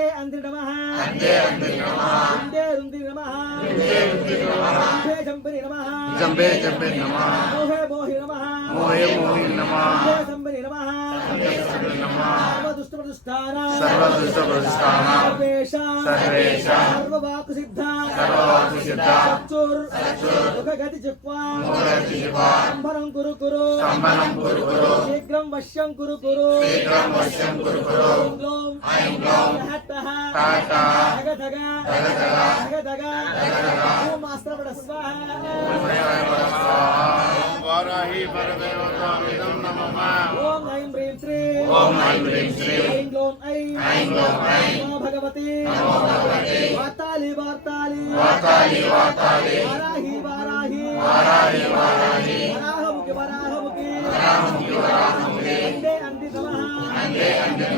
अंदे अंदे नमः अंदे अंदे नमः रुंदे रुंदे नमः रुंदे रुंदे नमः जंबे जंबे नमः जंबे जंबे नमः मोहे मोहे नमः मोहे मोहे नमः जंबे नमः जंबे नमः सर्वदुष्ट प्रतिष्ठान सर्वदुष्ट प्रतिष्ठान सर्वेशा सर्वेशा सर्ववाक् सिद्धा सर्ववाक् सिद्धा चक्षुर मुखगति जिह्वा मुखगति जिह्वा संभरं कुरु कुरु संभरं कुरु कुरु शीघ्रं वश्यं कुरु कुरु शीघ्रं वश्यं कुरु कुरु ऐं ग्लौं ऐं ग्लौं तः ताता धग धग धग धग ओम आस्त्रपड स्वाहा वाराही परदेवतामिदं नमः ओम ऐं ह्रीं श्री ओम ऐं ह्रीं श्री ऐं ग्लौं ऐं ग्लौं ऐं नमो भगवती वाताली वार्ताली वाताली वाताली वाराही वाराही वाराही वाराही वराहमुखी वराहमुखी वराहमुखी वराहमुखी अंदे अंदे नमः अंदे अंदे